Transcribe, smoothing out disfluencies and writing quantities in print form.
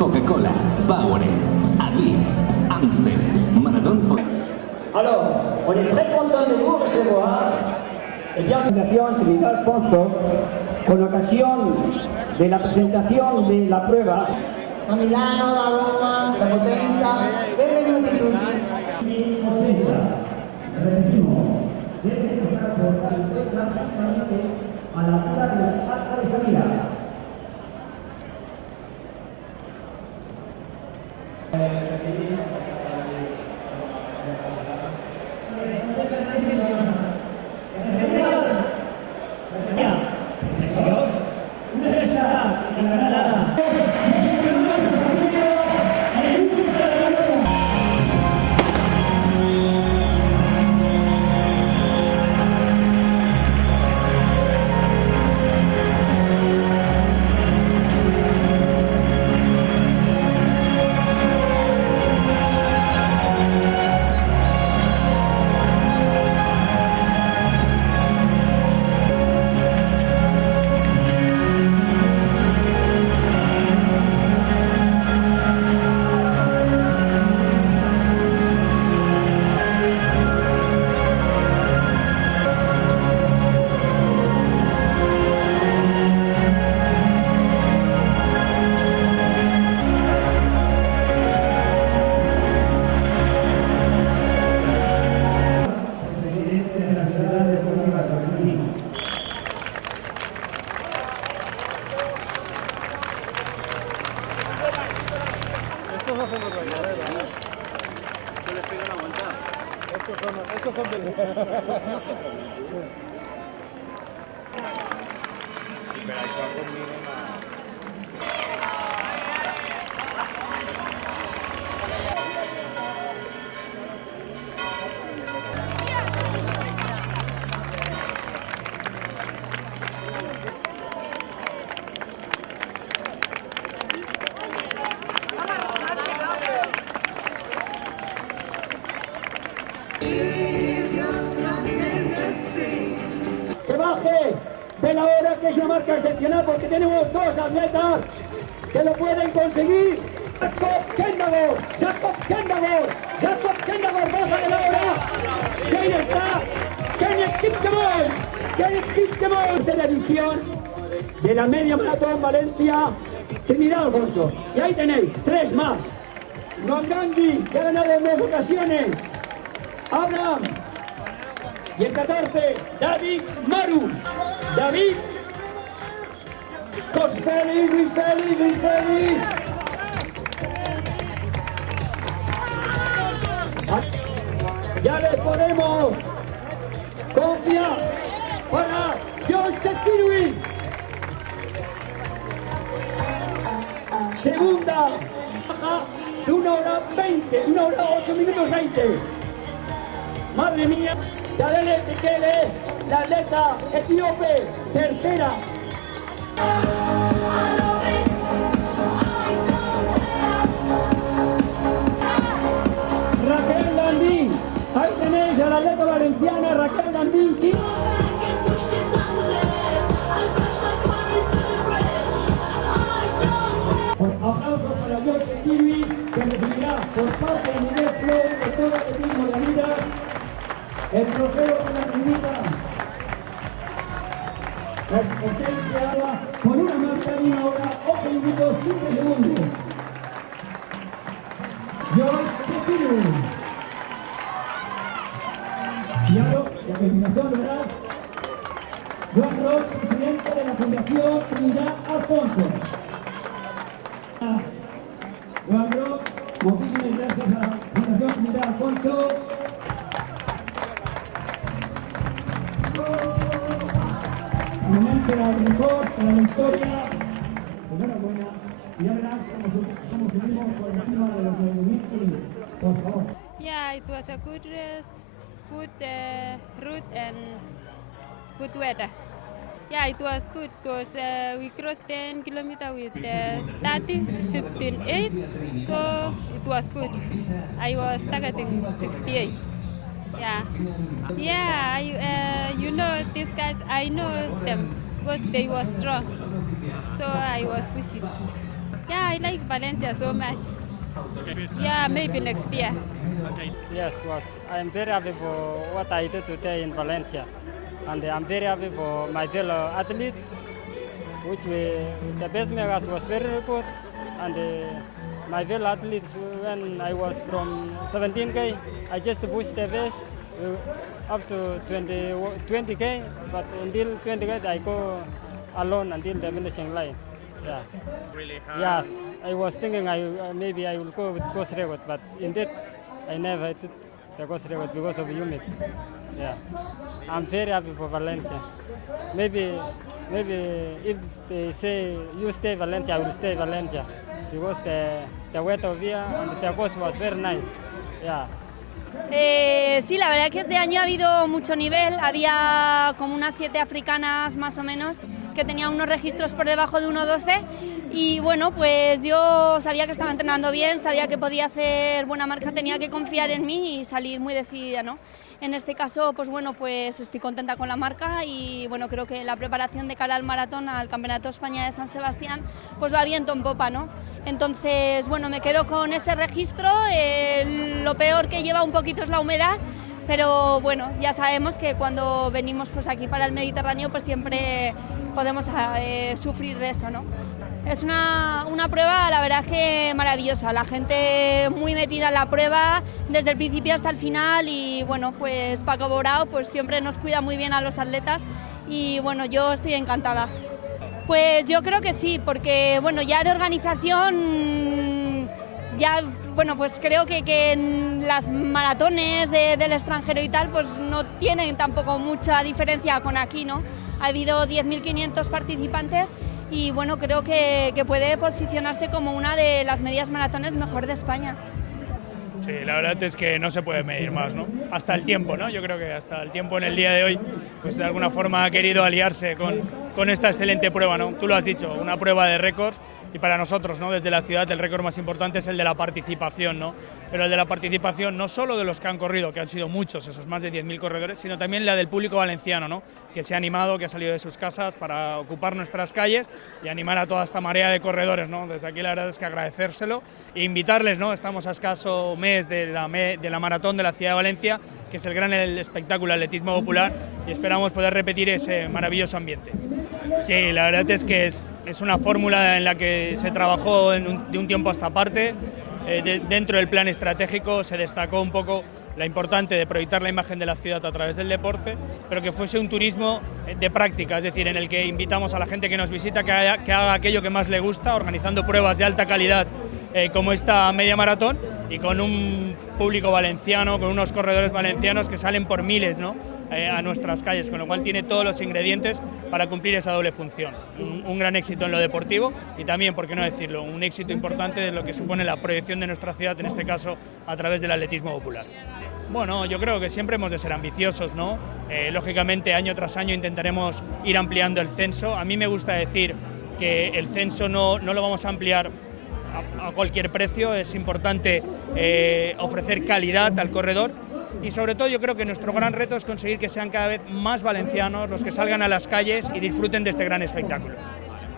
Coca-Cola, Power, Ali, Amstel, Marathon for... Alors, on est très content de vous recevoir. Eh bien, Fundación Trinidad Alfonso, con ocasión de la presentación de la prueba da Milano, da Roma, da Potenza, benvenuti tutti. Repetimos, debe empezar por la encuentra justamente a la altura del arco de salida. Que baje de la hora, que es una marca excepcional porque tenemos dos atletas que lo pueden conseguir. Jacob Kendagor baja de la hora. ¿Quién está? Kenneth Kipkemont. Tercera edición de la media maratón Valencia Trinidad Alfonso. Y ahí tenéis, tres más. Noam Gandhi, que ha ganado en dos ocasiones. Abraham. Y el 14, David Maru. David. Luis Félix. Ya le ponemos confianza para George Chepkirui. Segunda, de 1 hora 20, 1 hora 8 minutos 20. Madre mía, Tadele Bekele, la atleta etíope, tercera. Raquel Landín, ahí tenéis a la atleta valenciana Raquel Landín. Aplausos para George Kiwi, que recibirá por parte del nivel flow de todo el equipo de Adidas el trofeo de la Trinita. La potencia con una marca de 1 hora 8 minutos 15 segundos. George Kiwi. Y ahora, la continuación, ¿verdad? Joan Roig, presidente de la Fundación Trinidad Alfonso. Joan Roig, muchísimas gracias a la Fundación Trinidad Alfonso. Momento al mejor para la historia. Enhorabuena. Y ya verás cómo subimos por encima de los 9.000 kilos. Por favor. Yeah, it was a good race, good route and good weather. Yeah, it was good because we crossed 10 kilometers with 15:8, so it was good. I was targeting 68. Yeah, you know these guys, I know them because they were strong, so I was pushing. Yeah, I like Valencia so much. Yeah, maybe next year. Yes, I'm very happy for what I did today in Valencia, and I'm very happy for my fellow athletes, the best megas was very good, and my fellow athletes, when I was from 17K, I just pushed the best up to 20K, but until 20K I go alone until the finishing line. Yeah. Really hard. Yes, I was thinking maybe I will go with course record, but indeed I never did the course record because of humid. Yeah, I'm very happy for Valencia. Maybe if they say you stay Valencia, I will stay Valencia because the weather here and the course was very nice. Yeah. Sí, la verdad que este año ha habido mucho nivel, había como unas 7 africanas más o menos que tenían unos registros por debajo de 1.12 y bueno, pues yo sabía que estaba entrenando bien, sabía que podía hacer buena marca, tenía que confiar en mí y salir muy decidida, ¿no? En este caso, pues bueno, pues estoy contenta con la marca y bueno, creo que la preparación de cara al maratón, al Campeonato de España de San Sebastián, pues va viento en popa, ¿no? Entonces, bueno, me quedo con ese registro, lo peor que lleva un poquito es la humedad, pero bueno, ya sabemos que cuando venimos pues aquí para el Mediterráneo pues siempre podemos sufrir de eso, ¿no? Es una prueba, la verdad que maravillosa, la gente muy metida en la prueba desde el principio hasta el final y bueno, pues Paco Borao pues siempre nos cuida muy bien a los atletas y bueno, yo estoy encantada. Pues yo creo que sí, porque bueno, ya de organización, ya bueno, pues creo que en las maratones del extranjero y tal, pues no tienen tampoco mucha diferencia con aquí, ¿no? Ha habido 10.500 participantes y bueno, creo que puede posicionarse como una de las medias maratones mejor de España. Sí, la verdad es que no se puede medir más, ¿no? Hasta el tiempo, ¿no? Yo creo que hasta el tiempo en el día de hoy, pues de alguna forma ha querido aliarse con esta excelente prueba, ¿no? Tú lo has dicho, una prueba de récords y para nosotros, ¿no? Desde la ciudad el récord más importante es el de la participación, ¿no? Pero el de la participación no solo de los que han corrido, que han sido muchos, esos más de 10.000 corredores, sino también la del público valenciano, ¿no? Que se ha animado, que ha salido de sus casas para ocupar nuestras calles y animar a toda esta marea de corredores, ¿no? Desde aquí la verdad es que agradecérselo e invitarles, ¿no? Estamos a escaso mes de la maratón de la ciudad de Valencia, que es el gran espectáculo atletismo popular y esperamos poder repetir ese maravilloso ambiente. Sí, la verdad es que es una fórmula en la que se trabajó de un tiempo a esta parte. Dentro del plan estratégico se destacó un poco la importante de proyectar la imagen de la ciudad a través del deporte, pero que fuese un turismo de práctica, es decir, en el que invitamos a la gente que nos visita que haga aquello que más le gusta, organizando pruebas de alta calidad como esta media maratón y con un público valenciano, con unos corredores valencianos que salen por miles, ¿no? A nuestras calles, con lo cual tiene todos los ingredientes para cumplir esa doble función. Un gran éxito en lo deportivo y también, por qué no decirlo, un éxito importante de lo que supone la proyección de nuestra ciudad, en este caso a través del atletismo popular. Bueno, yo creo que siempre hemos de ser ambiciosos, ¿no? Lógicamente, año tras año intentaremos ir ampliando el censo. A mí me gusta decir que el censo no lo vamos a ampliar a cualquier precio, es importante ofrecer calidad al corredor y sobre todo yo creo que nuestro gran reto es conseguir que sean cada vez más valencianos los que salgan a las calles y disfruten de este gran espectáculo.